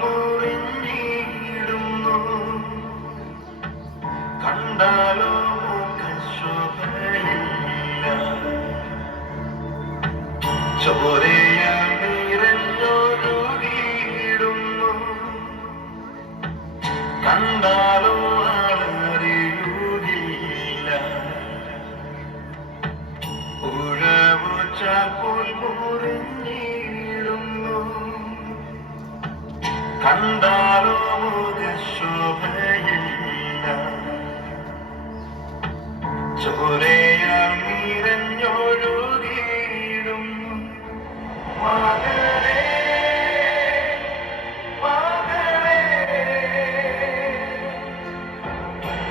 മുറിഞ്ഞിടുന്നു കണ്ടാലോ മുഖശോഭയില്ല ചോരയാൽ നിറഞ്ഞൊഴുകിയിടുന്നു കണ്ടാലോ ആളറിയുകില്ല ഉഴവു ചാക്കുൽ മുറിഞ്ഞിടുന്നു കണ്ടാലോ മുഖശോഭയില്ല ചോരയാൽ നിറഞ്ഞൊഴുകിയിടുന്നു മകളേ മകളേ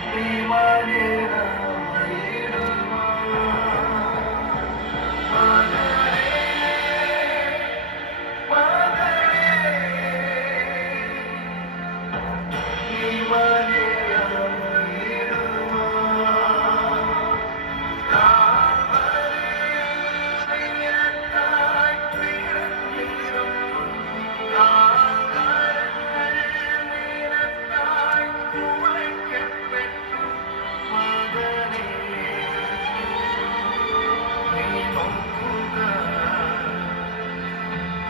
നീ മലിനമായിടുമോ മകളേ മകളേ നീ മലിനമായിടുമോ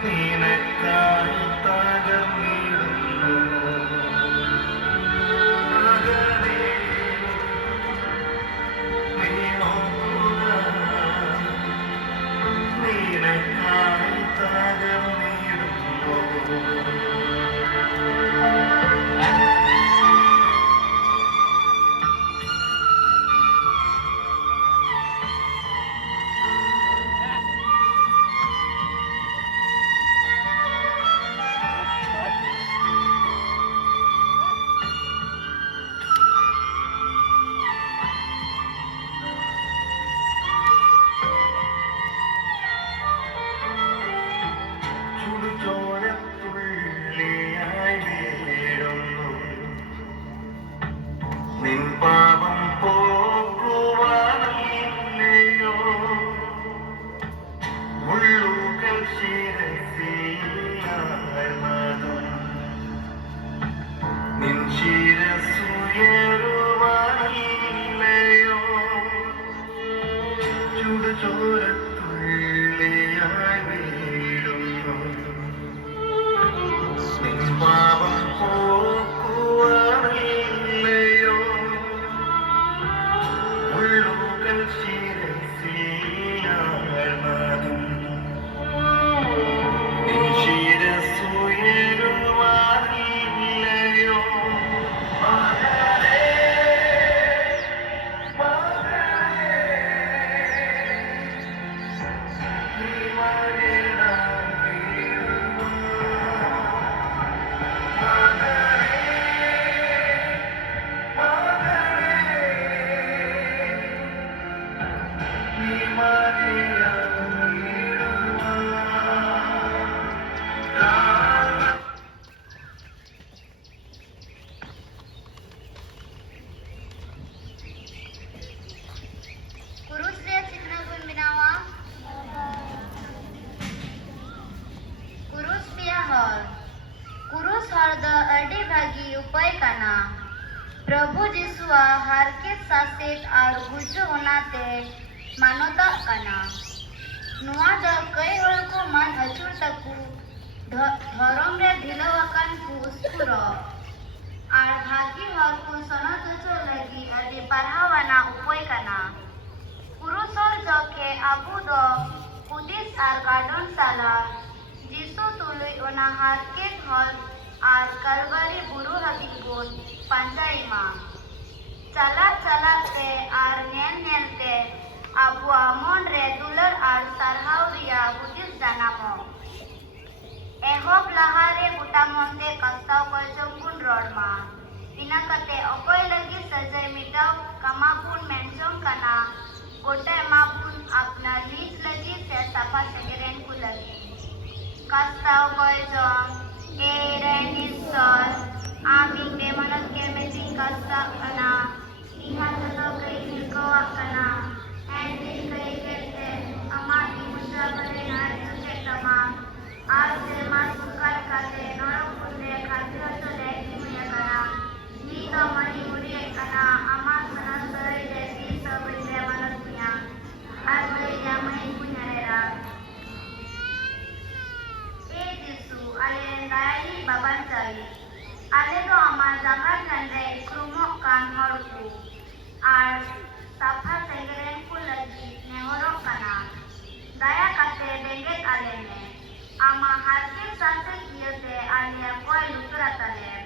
നിനക്കായി തകർന്നിടുന്നു മകനേ നീ നോക്കുക നിനക്കായി തകർന്നിടുന്നു ചുടുചോരത്തുള്ളിയായി വീഴുന്നു നിൻ പാപം പോക്കുവാനല്ലയോ മുള്ളുകൾ ശിരസിലാർന്നതും നിൻ ശിരസുയരുവാനല്ലയോ ചുടുചോരത്തുള്ളിയായി വീഴുന്നു നിൻ പാപം പോക്കുവാനല്ലയോ മുള്ളുകൾ ശിരസിലാർന്നതും നിൻ ശിരസുയരുവാനല്ലയോ മകളേ മകളേ നീ മലിനമായിടുമോ മകളേ മകളേ നീ മലിനമായിടുമോ Kurus dia cikna pun binawa. Kurus dia hal. Kurus hal da adi bagi upay kana. प्रभु जिसुआ हारकेत सासेत और गुजो होनाते मानोता कना नुआ द कई हर को मन अचुर तकु धरम रे ढिलवाकान पुस्कुरो और भागी हर को सनत अचो लगी अदे पढ़ावाना उपाय कना पुरुषोर जके आबू दो उदिस और गार्डन साला जिसु तुलुई ओना हारकेत हल और कलवरी बुरु हबी बोन पंजाइमा चला चला ते और नेल नेल ते आबुआ मन रे दुलर और सरहाव रिया हुदिस जानामो एहोब लहारे बुटा मोंते कस्ताव को जंगुन रोडमा बिना कते अकोय लगी सजय मिटाव कमापुन मेंचों कना गोटे मापुन अपना लीज लगी से सफा सगरेन को लगी कस्ताव को जंग ए रेनिसर आमिन बेमनत के मेजिंग कस्ता कना इहा तो कई निकोवा कना ऐसे कई करते अमानी मुशा करे नार जुटे तमाम आज से मार सुकर काते नरक पुंडे ᱞᱟᱹᱜᱤᱫ ᱟᱞᱮ ᱫᱚ ᱟᱢᱟᱜ ᱡᱟᱸᱜᱟ ᱛᱷᱟᱱ ᱨᱮ ᱤᱠᱷᱲᱩᱢᱚᱜ ᱠᱟᱱ ᱦᱚᱲ ᱠᱚ ᱟᱨ ᱥᱟᱯᱷᱟ ᱥᱮᱸᱜᱮᱞᱮᱱ ᱠᱚ ᱞᱟᱹᱜᱤᱫ ᱱᱮᱦᱚᱨᱚᱜ ᱠᱟᱱᱟ ᱫᱟᱭᱟ ᱠᱟᱛᱮ ᱵᱮᱸᱜᱮᱫ ᱟᱞᱮ ᱢᱮ ᱟᱢᱟᱜ ᱦᱟᱨᱠᱮᱛ ᱥᱟᱥᱮᱛ ᱤᱭᱟᱹᱛᱮ ᱟᱞᱮᱭᱟᱜ ᱠᱚᱭ ᱞᱩᱛᱩᱨᱟᱛᱟᱞᱮᱢ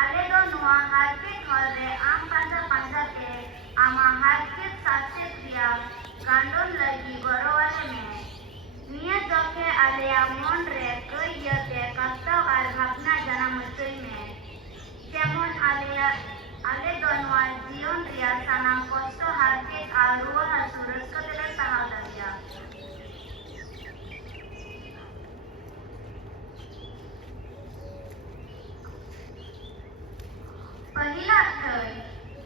ᱟᱞᱮ ᱫᱚ ᱱᱚᱣᱟ ᱦᱟᱨᱠᱮᱛ ᱦᱚᱨ ᱨᱮ ᱟᱢ ᱯᱟᱸᱡᱟ ᱯᱟᱸᱡᱟᱛᱮ ᱟᱢᱟᱜ ᱦᱟᱨᱠᱮᱛ ᱥᱟᱥᱮᱛ ᱨᱮᱭᱟᱜ ᱜᱟᱸᱰᱚᱱ ᱞᱟᱹᱜᱤᱫ ᱜᱚᱲᱚᱣᱟᱞᱮ ᱢᱮ ᱱᱤᱭᱟᱹ ᱡᱚᱠᱷᱮ ᱟᱞᱮᱭᱟᱜ ᱢᱚᱱ ᱨᱮ ᱠᱟᱹᱭ ᱤᱭᱟᱹᱛᱮ ᱠᱟᱥᱛᱟᱣ ᱟᱨ ᱵᱷᱟᱵᱽᱱᱟ ᱡᱟᱱᱟᱢ ᱦᱚᱪᱚᱭ ᱢᱮ ᱡᱮᱢᱚᱱ ᱟᱞᱮ ᱫᱚ ᱱᱚᱣᱟ ᱡᱤᱭᱚᱱ ᱨᱮᱭᱟᱜ ᱥᱟᱱᱟᱢ ᱠᱚᱥᱴᱚ ᱦᱟᱨᱠᱮᱛ ᱟᱨ ᱨᱩᱣᱟᱹ ᱦᱟᱹᱥᱩ ᱨᱟᱹᱥᱠᱟᱹ ᱛᱮᱞᱮ ᱥᱟᱦᱟᱣ ᱫᱟᱲᱮᱭᱟᱜᱼᱟ ᱯᱟᱹᱦᱤᱞᱟᱜ ᱛᱷᱟᱹᱭ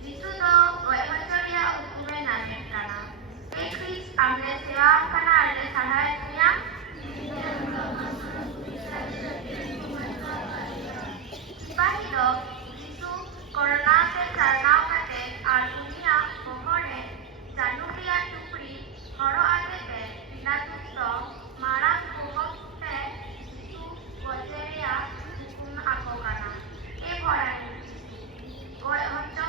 ᱡᱤᱥᱩ ᱫᱚ ᱜᱚᱡ ᱦᱚᱪᱚ ᱨᱮᱭᱟᱜ ᱩᱠᱩᱢᱮ ᱧᱟᱢᱮᱫ ᱠᱟᱱᱟ ᱦᱮ ᱠᱷᱨᱤᱥᱴ ᱟᱢᱞᱮ ᱥᱮᱵᱟᱣ ᱠᱟᱱᱟ ᱟᱨ ᱞᱮ ᱥᱟᱨᱦᱟᱣᱮᱫ ᱢᱮᱭᱟ ᱥᱤᱯᱟᱦᱤ ᱫᱚ ᱡᱤᱥᱩ ᱠᱚᱨᱚᱱᱟ ᱛᱮ ᱪᱟᱨᱱᱟᱣ ᱠᱟᱛᱮ ᱟᱨ ᱩᱱᱤᱭᱟᱜ ᱵᱚᱦᱚᱜ ᱨᱮ ᱡᱟᱹᱱᱩᱢ ᱨᱮᱭᱟᱜ ᱴᱩᱯᱨᱤ ᱦᱚᱨᱚᱜ ᱟᱫᱮᱛᱮ ᱯᱤᱞᱟᱛᱩᱥ ᱫᱚ ᱢᱟᱲᱟᱝ ᱵᱚᱦᱚᱜ ᱛᱮ ᱡᱤᱥᱩ ᱜᱚᱡᱮ ᱨᱮᱭᱟᱜ ᱦᱩᱠᱩᱢ ᱟᱠᱚ ᱠᱟᱱᱟ ᱮ ᱵᱷᱚᱲᱟᱱᱤ ᱡᱤᱥᱩ ᱜᱚᱡ ᱦᱚᱪᱚ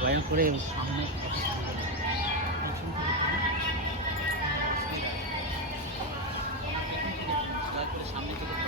ব্যায়াম করে সামনে সামনে থেকে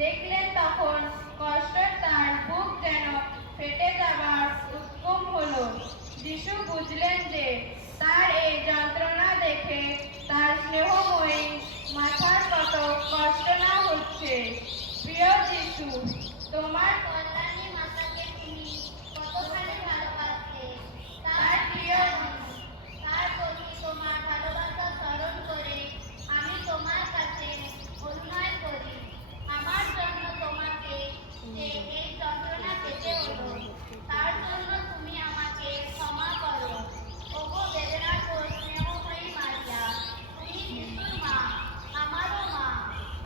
দেখলেন তখন কষ্টে তার বুক যেন ফেটে যাবার উদ্যম হলো। যিশু বুঝলেন যে তার এই যন্ত্রণা দেখে তার স্নেহময়ী মাথার কত কষ্ট না হচ্ছে। প্রিয় যিশু, তোমার কল্যাণী মাতাকে তুমি কতখানি ভালোবাসতে, তার প্রিয় তার প্রতি তোমার ভালোবাসা স্মরণ করে আমি তোমার কাছে অনুনয় করি। আমার জন্য তোমাকে যে এই যন্ত্রণা পেতে হলো, তার জন্য তুমি আমাকে ক্ষমা করো। ওগো বেদনার স্নেহময়ী মারিয়া, তুমি যিশুর মা, আমারও মা।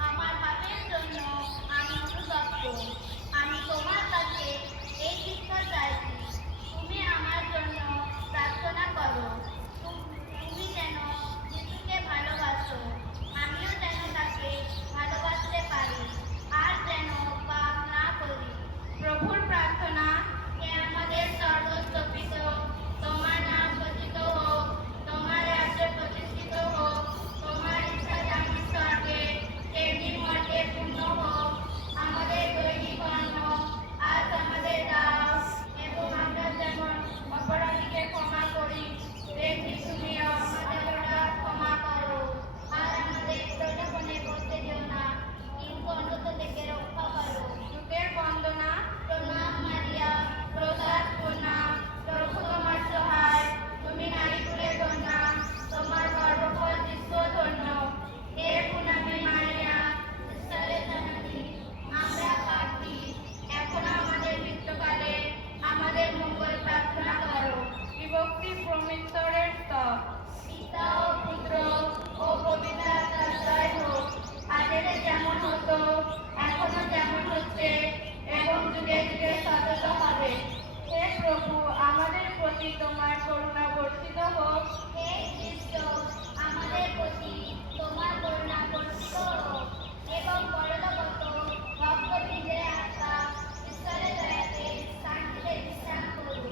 আমার পাপের জন্য আমি অনুতপ্ত। আমি তোমার কাছে এই ভিক্ষা চাইছি, তুমি আমার জন্য প্রার্থনা করো। তুমি যেন যিশুকে ভালোবাসো, আমিও যেন তাকে ভালোবাসতে পারি, আর যেন পাপ না করি। প্রভুর প্রার্থনা। হে আমাদের সর্বস্তপিত, তোমার নাম পূজিত হোক, তোমার রাজ্য প্রতিষ্ঠিত হোক, তোমার ইচ্ছা যেমন স্বর্গে তেমনি মর্তে পূর্ণ হোক। আমাদের দৈনিক অন্ন আজ আমাদের দাও, এবং আমরা যেমন অপরাধীকে ক্ষমা করি, তেমনি তুমিও আমাদের অপরাধ ক্ষমা করো। আর আমাদের প্রলোভনে পড়তে দিও না, কিন্তু অনর্থ থেকে রক্ষা করো। যুগের বন্দনা। প্রণাম মারিয়া, প্রসাদ পূর্ণা, প্রভু তোমার সহায়, তুমি নারীকুলে কন্যা, তোমার গর্ভফল যিশু ধন্য। হে পুনামে মারিয়া, ঈশ্বরের জননী, আমরা পাপী, এখন আমাদের মৃত্যুকালে আমাদের মঙ্গল প্রার্থনা করো। বিভক্তি প্রমিতরের স্তব। পিতা ও পুত্র ও পবিত্র আত্মার জয় হোক, আগের যেমন হতো, এখনো যেমন হচ্ছে, এবং যুগে যুগে সতত হবে। হে প্রভু, আমাদের প্রতি তোমার করুণা বর্ষিত হোক। হে খ্রিস্ট, আমাদের প্রতি তোমার করুণা বর্ষিত হোক, এবং পরলোকগত ভক্তবৃন্দের আত্মা ঈশ্বরের দয়াতে শান্তিতে বিশ্রাম করুক।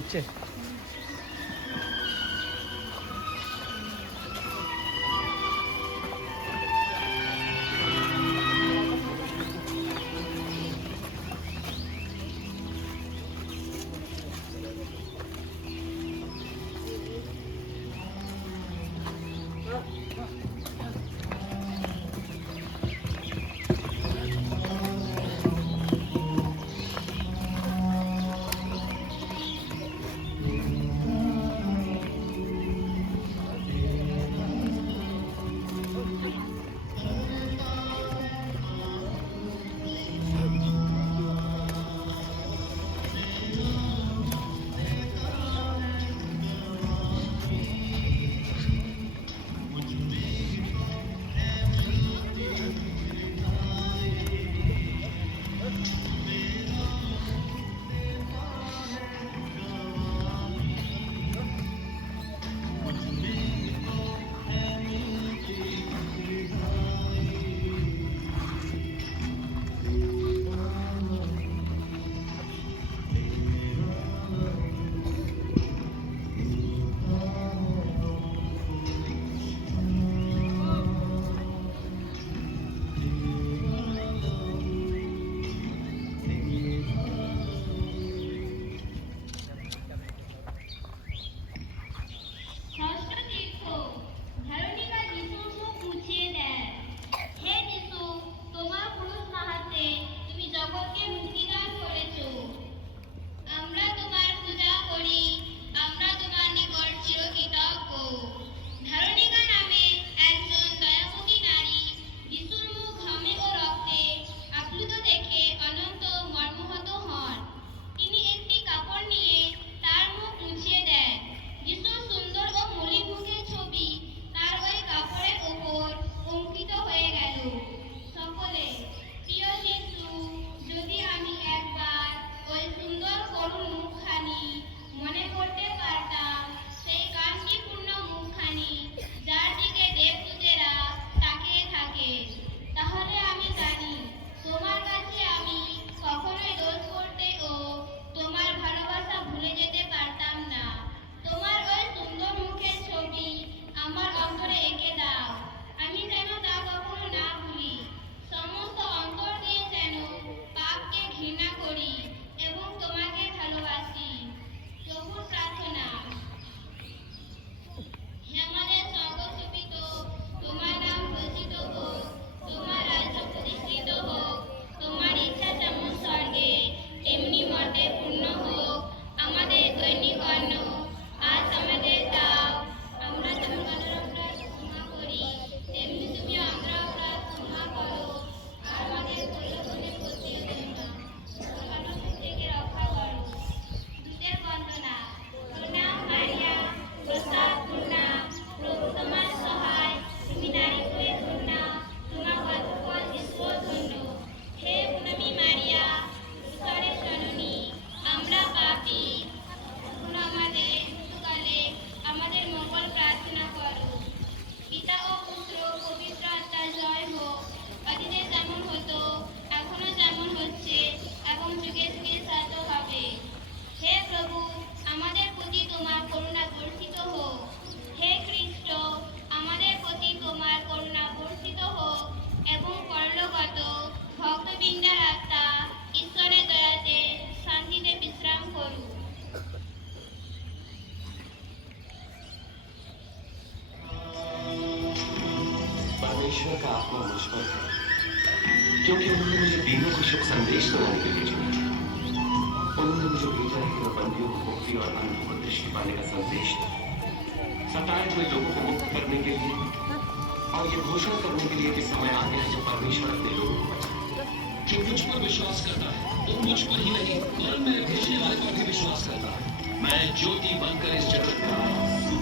হচ্ছে ষষ্ঠ তীর্থ ধারণিকা যিশুর মুখ মুছিয়ে দেন। হে যিশু, তোমার পুরুষ মাহাত্ম্যে তুমি জগৎকে মুক্তিদান করেছ। আমরা তোমার পূজা করি, আমরা তোমার নিকট চিরকৃতজ্ঞ। ধারণিকা নামে একজন দয়াময়ী নারী যিশুর মুখ ঘামে ও রক্তে আপ্লুত দেখে অনন্ত মর্মাহত হন। তিনি একটি কাপড় নিয়ে তার মুখ মুছিয়ে দেন। যিশুর সুন্দর ও মলিন মুখের ছবি তার ওই কাপড়ের ওপর অঙ্কিত হয়ে গেল। সকলে, প্রিয় যিশু, যদি আমি একবার ওই সুন্দর করুণ মুখখানি মনে করতে পারতাম, সেই কান্তিপূর্ণ মুখখানি যার দিকে দেবদূতেরা তাকিয়ে থাকে, তাহলে আমি জানি তোমার কাছে আমি কখনোই দোষ করতে ও তোমার ভালোবাসা ভুলে যেতে পারতাম না। তোমার ওই সুন্দর মুখের ছবি আমার অন্তরে এঁকে দাও, আমি যেন তা কখনো না ভুলি। সমস্ত অন্তর দিয়ে যেন পাপকে ঘৃণা করি এবং তোমাকে ভালোবাসি। প্রভুর প্রার্থনা। হে আমাদের স্বর্গস্থাপিত, তোমার নাম পূজিত হোক, তোমার রাজ্য প্রতিষ্ঠিত হোক, তোমার ইচ্ছা যেমন স্বর্গে তেমনি মর্তে পূর্ণ হোক। আমাদের দৈনিক অন্ন আজ আমাদের দাও, আমরা যেমন অপরাধ ক্ষমা করি, তেমনি তুমি আমরা অপরাধ ক্ষমা করো। আর আমাদের পরিবর্তনে পতিও দিও না, অনর্থ থেকে রক্ষা করো। দূতের বন্দনা। প্রণাম মারিয়া, প্রসাদ পূর্ণা, প্রভু তোমার সহায়, তুমি নারী হয়ে ধন্য, তোমার গর্ভফল যিশুও ধন্য। হে পুনমি মারিয়া, ঈশ্বরের জননী, আমরা পাপী, এখন আমাদের মৃত্যুকালে আমাদের মঙ্গল প্রার্থনা করো। পিতা ও পুত্র পবিত্র আত্মার জয় হোক, অতীতে যেমন হতো, এখনো যেমন হচ্ছে, এবং যুগে যুগে সাধ্য হবে। হে প্রভু, আমাদের প্রতি তোমার করুণা বর্ষিত হোক। হে খ্রিস্ট, আমাদের প্রতি তোমার করুণা বর্ষিত হোক এবং পরলোকগত ভক্তবৃন্দের আত্মা ঈশ্বরের দয়াতে শান্তিতে বিশ্রাম করুক। परमेश्वर का आत्मा मुझ पर है, क्योंकि उन्होंने मुझे दीनों को शुभ संदेश सुनाने के लिए चुना। उन्होंने मुझे भेजा है कि मैं बंदियों को मुक्ति और अंधों को दृष्टि पाने का संदेश दूं, सताए हुए लोगों को मुक्त करने के लिए और ये घोषणा करने के लिए कि समय आ गया जब परमेश्वर अपने लोगों को बचाएगा। जो मुझ पर विश्वास करता है वो मुझ पर ही नहीं, और मैं भेजने वाले पर भी विश्वास करता है। मैं ज्योति बनकर इस जगत में आया हूं।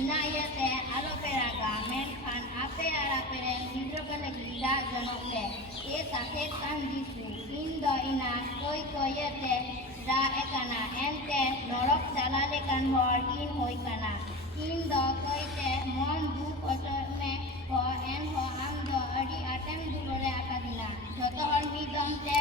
ina iate alope raga menkhan ape ar aperen gidro ko lagi da jonok le e sakhet kan disu indo ina koi koyate da ekana ente norok jalale kan hor in hoi kana indo koite mon du kotone ho en ho am do adi atem dulore akadina joto hor mi domte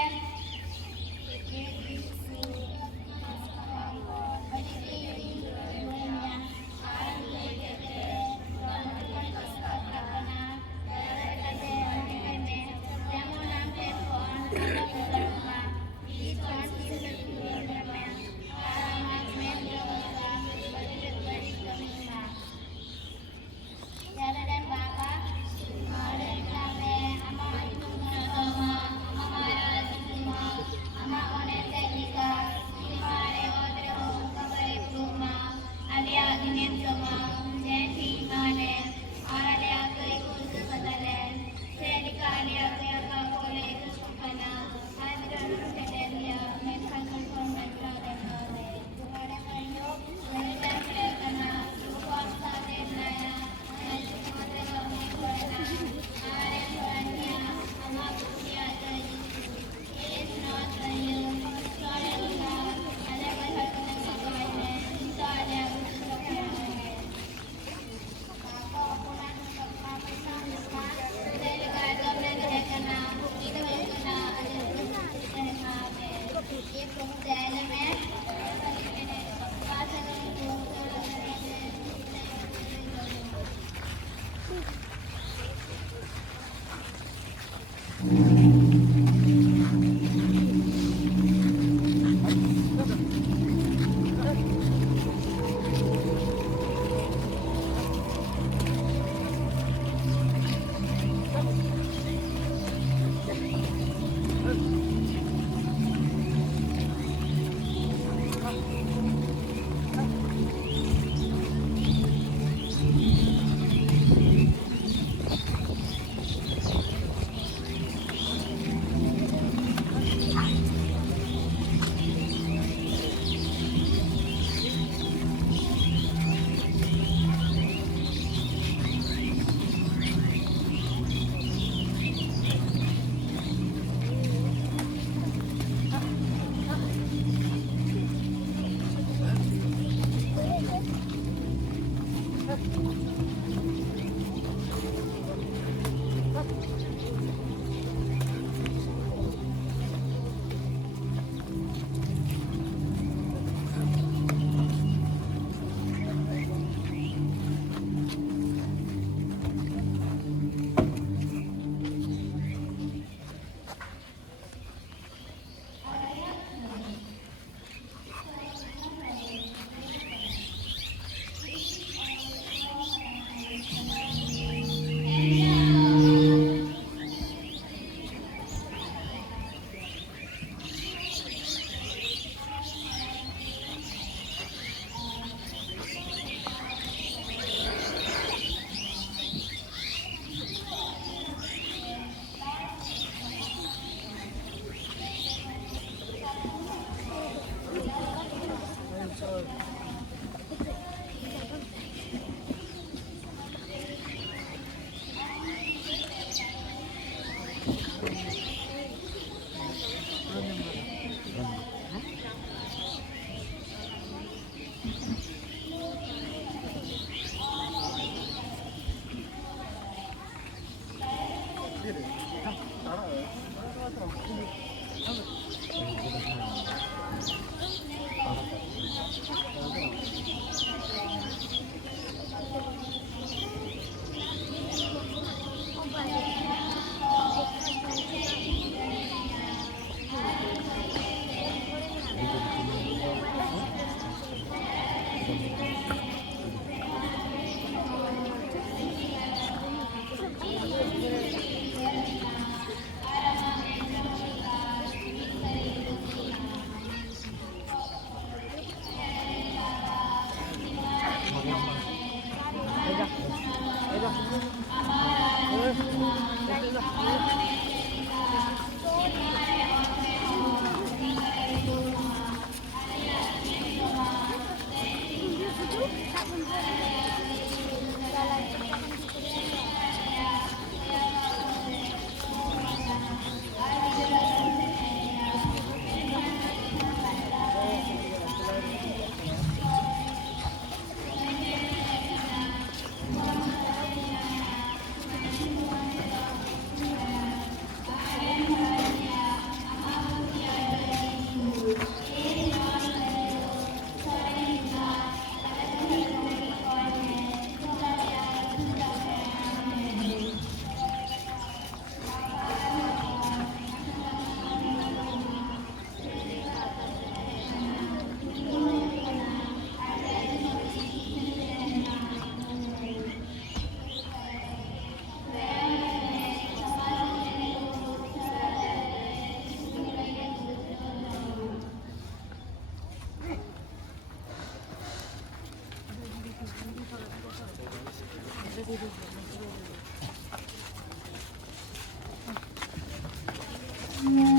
Gelak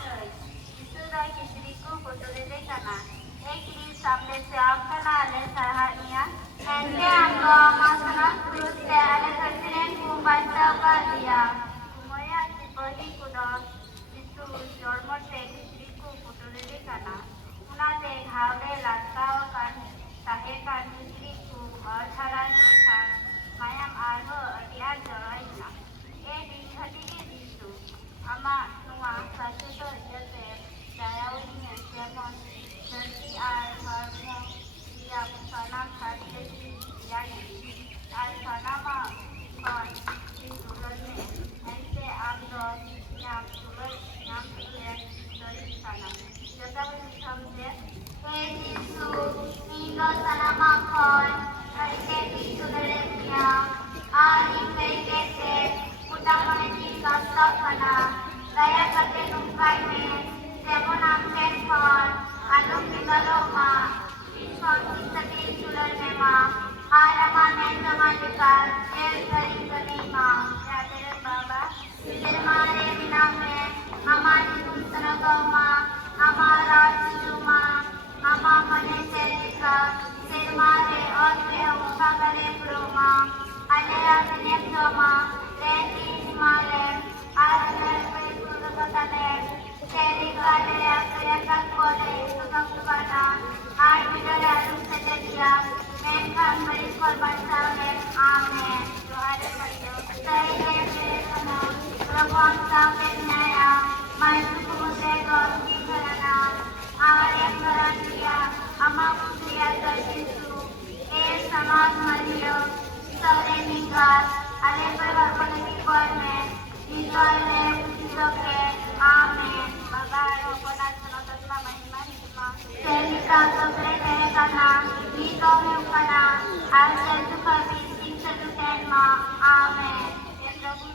soy. Isuda kisriku putulele kana. Ekri samle se amkana ale sahania. Ente amlo amasana krus te ale khasiren kumbanta dia. Kumoya sipahi kuda. Isu jormo te kisriku putulele kana. Unate घावले लटकाव kan tahe kan kisriku arthara kan mayam arho adia jaraina. E din khati disu. Ama nuwa sasuto jate dayawini jemon serti ar harmo dia sana khati yani ar sana ma kon sulane ente amdo nyam sulai nyam sulai dari sana jata samje he disu indo sana ma kon ente disu derenya ari kete utamane di kasta kana daya kate nungkai me jemon amken kon alum bigalo ma ishon sati sular me ma arama nendama dikar el dhari kani ma jatere baba termare bina me amari tunsana ma amara chuma ama mane selika termare otre uka kare proma alaya senekoma reti himale arale pesurakatale selika le akaya kole sukakana arbidale alusetelia menkan berikol basale amen doare sayo saile perekana prabhuam sapenaya maisukumude gorgi karana आर्य करंडिया अमापुत्रिया दर्शिसु ए समाज मरियो सरे निकाल अले परिवर्तन की core में निकाले उचितों के आमेन बगारो पना सनोदत्ता महिमा हिमा सेलिका सबरे कहे करना नीतो में उकना आर्चल दुखवी सिंचल दुटेनमा आमेन ये प्रभु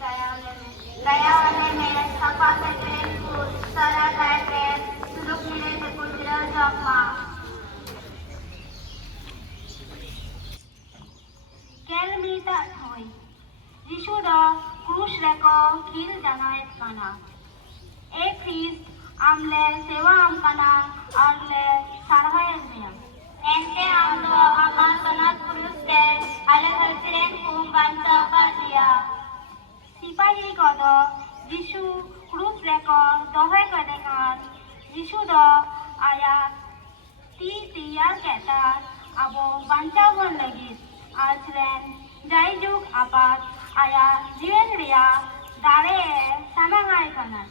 दया वाले में सपा से प्रेम को सरा करके सुलुक Kelmita Toy. Jishuda Krush Reko Kil Janayat Kana. Ek Fis Amle Seva Amkana Arle Sarvayat Mia. Ente Amlo Aman Sanat Krush Te Ale Halsiren Kum Banta Kadia. Sipahi Kodo Jishu Krush Reko Dohe Kadengan. Jishuda Aya Tiyar Ketar Abo Banchawan Lagis Ajren Jaijuk Apat Aya Jiwen Ria Dare Sanangai Kana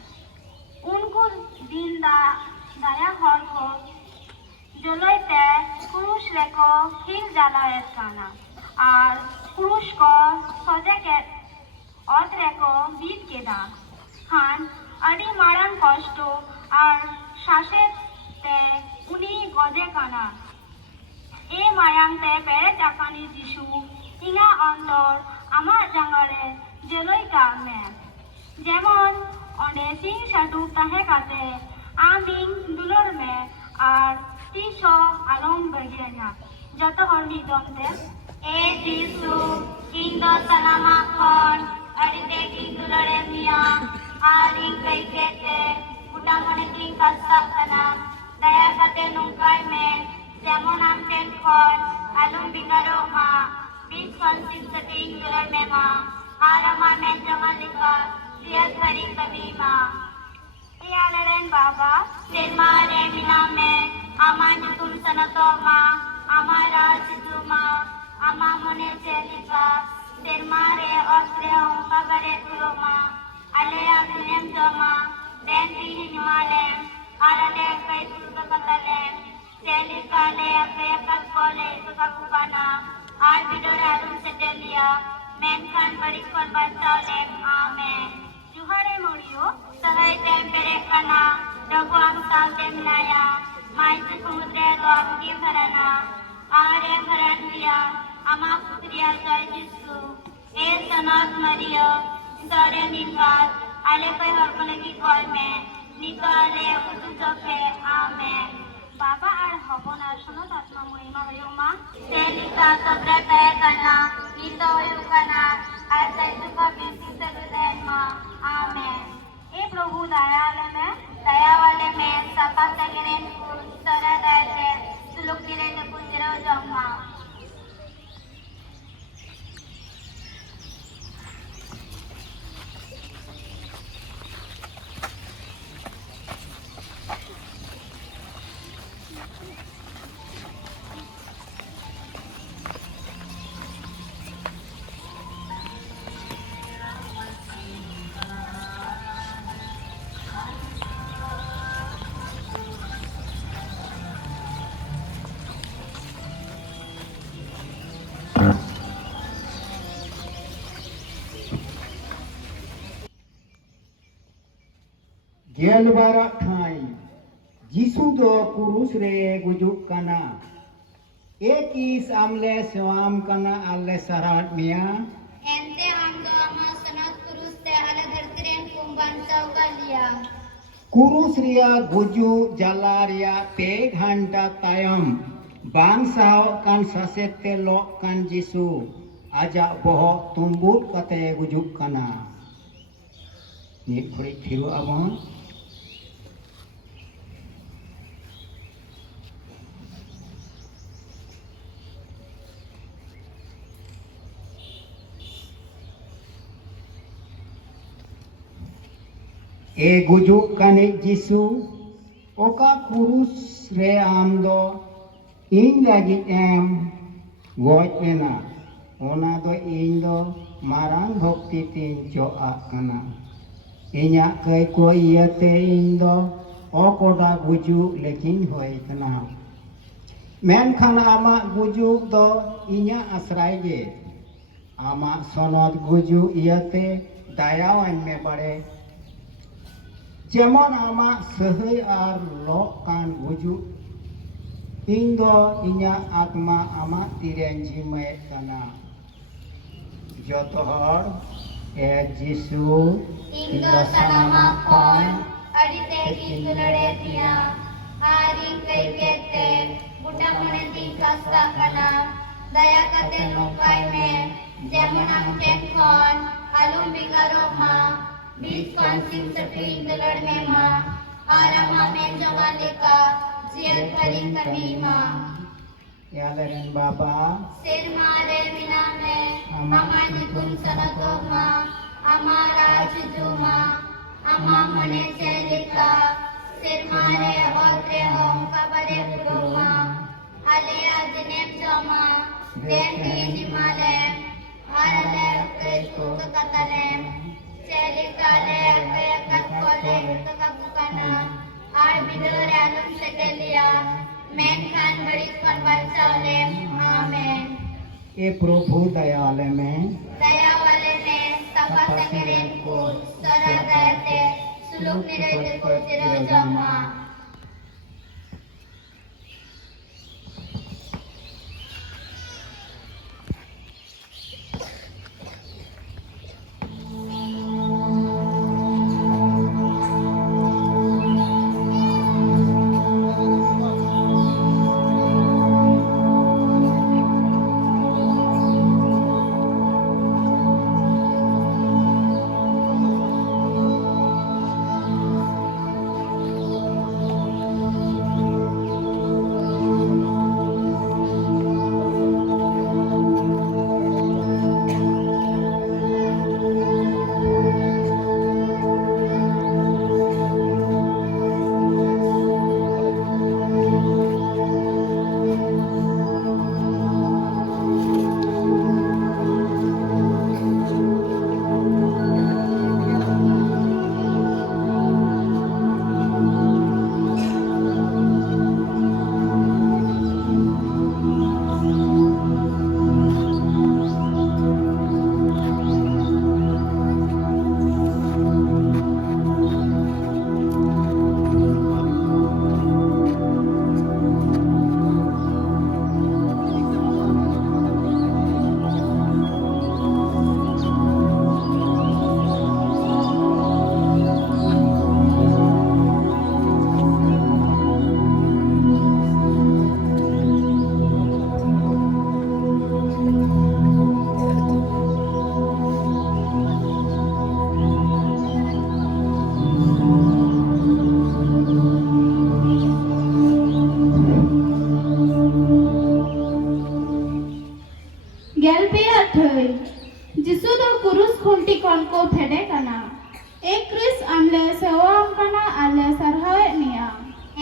Unkur Dinda Daya Horko Joloite Kurush Reko Kil Jalayat Kana Ar Kurush Ko Sojeket Ot Reko Bit Keda Han Adi Marang Kosto Ar Shashet Te Uni Gode Kana E Mayang Te Pere Takani Jishu Inga Ondor Ama Jangare Jeloi Kame Jemon Onde Sing Shaduk Tahe Kate Aming Dulor Me Ar Tisho Alom Bergianya Joto Hormi Domte E Jishu Indo Sanama Kon Arite King Dulore Mia Aring Kaikete Utamane King Kasta Kana Daya Kate Nungkai Me Jemon Amken Kon Alum Bingaro Ma Bishwan Sing Dular Me Ma Arama Menjamalika Diyat Hari Kavi Ma Iyalaren Baba Termare Miname Aman Tum Sanato Ma Amara Chituma Ama Mone Selika Termare Ostre Unka Gare Kuroma Alea Binem Joma Denti Himalem Arale Kaisuka Katalem Selika Lea Kayakat Kole Kakukana Arbidor Arun Setelia Menkan Barikon Basalem Amen Juhare Morio Sahai Tempere Kana Raguam Saltem Naya Maisi Kumudre Lomki Bharana Arya Bharanviya Ama Putriya Jai Jisu E Sanat Mario Sarya Nikal Ale Pai Harmalagi Kol Me Nikale Utu Chokhe Amen ᱟᱵᱚᱱᱟᱜ ᱥᱚᱱᱚᱛ ᱟᱛᱢᱟ ᱢᱚᱦᱤᱢᱟ ᱦᱩᱭᱩᱜ ᱢᱟ ᱥᱮ ᱞᱮᱠᱟ ᱛᱚᱵᱨᱮ ᱛᱟᱦᱮᱸ ᱠᱟᱱᱟ ᱱᱤᱛᱚᱜ ᱦᱩᱭᱩᱜ ᱠᱟᱱᱟ ᱟᱨ ᱥᱟᱭᱫᱩᱠᱟ ᱵᱤᱱᱛᱤ ᱥᱟᱹᱜᱩᱫᱮᱱ ᱢᱟ आमेन ए प्रभु दयाले में दया वाले में सपा सगरेन को सरा दायरे सुलुक दिले ते पुंजरो जम्मा गेलबारा ठाई जीसु दो कुरुस रे गुजुक कना एक इस आमले स्वाम कना आले सराट मिया एंते हम दो अमा सनत पुरुष ते आले धरती रेन कुंबान चौका लिया कुरुस रिया गुजु जला रिया पे घंटा तायम बांग साव कान ससेत ते लोक कान जीसु आजा बोहो तुम्बुट कते गुजुक कना नित खुड़ी थिरु अबन ए गुजुक कानिक जीसु ओका कुरुस रे आम दो इन लागित एम गोज एना ओना दो इन दो मारांग भक्ति तीन चो आकना इन्या कई को इयते इन दो ओकोडा गुजुक लेकिन होय कना मेनखान आमा गुजुक दो इन्या आश्रय गे आमा सनद गुजुक इयते दायावान में बड़े जेमन आमा सही आर लोक कान गुजु इन दो इन्या आत्मा आमा तिरेन जिमे कना जतो हर ए जीसु इन दो सनामा कौन अडिते की दुलड़े दिया आरी कई कहते बुढ़ा मने दी कस्ता कना दया कते नुकाई में जेमन हम टेन कौन आलूम बिगारो माँ बीच कौन-सी सफी दुलड़ में माँ आरामा में जमाने का जेल करी कमी माँ यादरन बाबा सिर मारे बिना में हमारी कुन सनतो माँ हमारा जुजू माँ अमा मने चलिका सिर मारे होते हों कबरे पुरो माँ आले आज नेम जमा देन की जिमाले आले उकेश को कतले चलिकाले कया कतकोले ककबुकाना आर बिदोर आलम सेकेलिया मैन खान बड़ी कौन बचाओले आमेन ए प्रभु दयाले में दया वाले में तपा सकेरेन को सरल दयाते सुलुक निरते को चिरो जमा খুঁটি খন কো ফেডে কানা এ ক্রিস আমলে সেওয়াম কানা আলে সারহায়ে নিয়া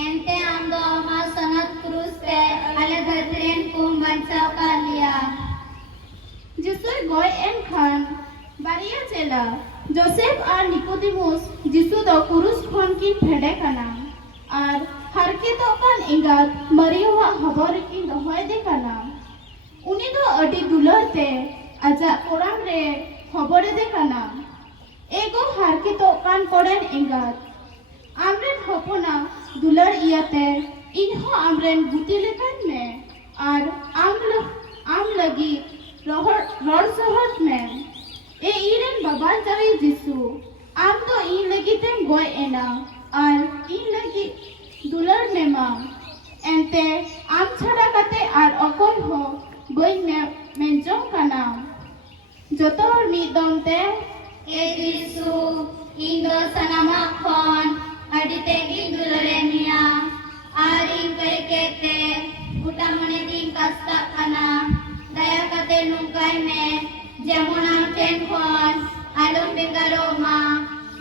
एंते हम दो अमा सनत क्रूस पे अले धरतीन कुम बंचाव कर लिया जिसुई गय एन खान बारिया चेला जोसेफ और निकोदिमुस जिसु दो क्रूस खन की फेडे काना और हरके तो कान इंगात मरियवा खबर की दहय दे काना उनी दो अडी दुलरते आजा कोराम रे खबर दे काना एगो हरके तो कान कोरेन इंगात आमरेन हपना दुलर इयाते इनहो आमरेन गुती लेकान में और आम लगी रोड सहत में ए इरेन बाबा जावे जिसु आम तो इन लगी तेम गोय एना और इन लगी दुलर में मा एंते आम छड़ा काते और अकोल हो गोय में मेंजों काना जोतो मी दमते ए यीशु इंदो सनामा खन अडिते की दुलरेनिया आरिन करकेते उटा मने दिन कष्टा खाना दया कते नुकाई में जेमोना टेन खन आलम बेगारो मा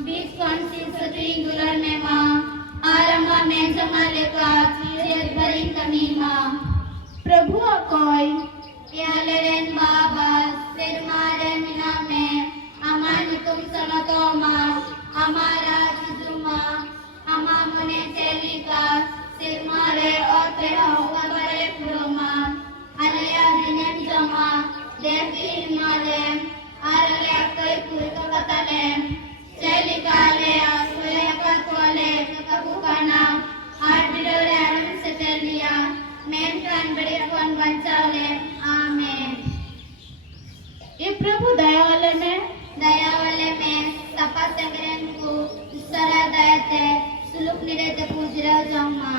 20 खन सिसती दुलर में मा आरंगा में जमा लेका चेत भरी कमी मा प्रभु अकोय यालेरेन बाबा सिरमारे मिना में अमान तुम सनतो मा हमारा जिजुमा हमा मने चेलिका सिरमारे ओते होगा बरे पुरोमा अनया दिनेम जमा देवी माले आरले कई पुर का कतले चेलिका ले आसुए कतले कबुकाना आठ बिडोरे आरम से तेलिया मेन कान बड़े कौन बचाले आमीन ये प्रभु दया वाले में सपा संग्रहण को सरा दयाते सुलुक निरेते पूजरा जाऊंगा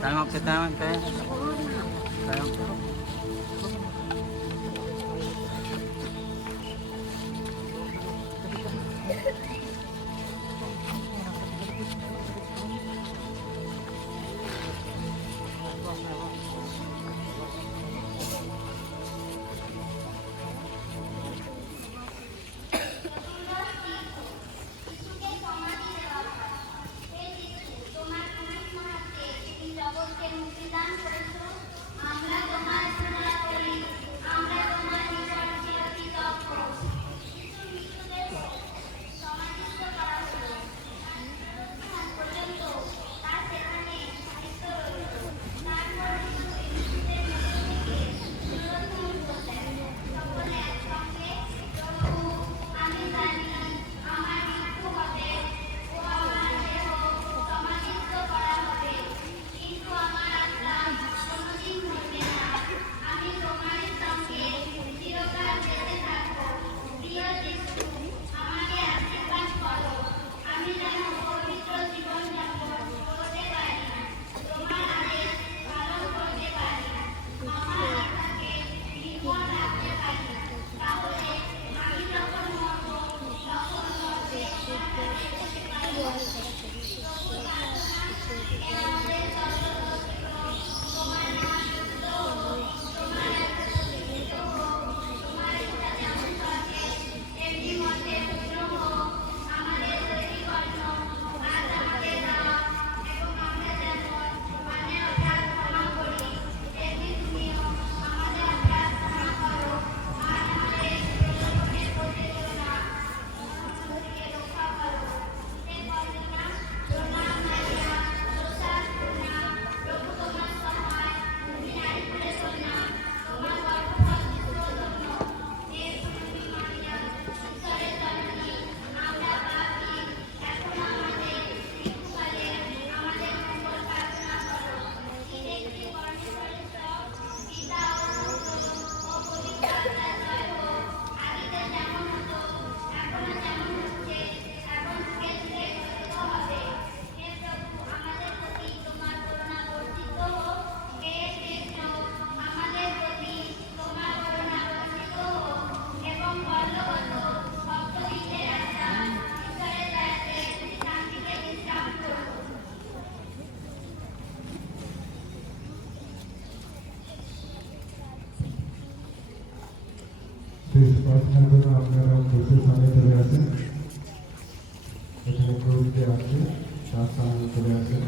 Tengok kita ke. Tengok. আমরা তোমার শেষ প্রার্থনার জন্য আপনারা বসে সামনে চলে আসেন। এখানে প্রভুকে আছে তার সামনে চলে আসেন।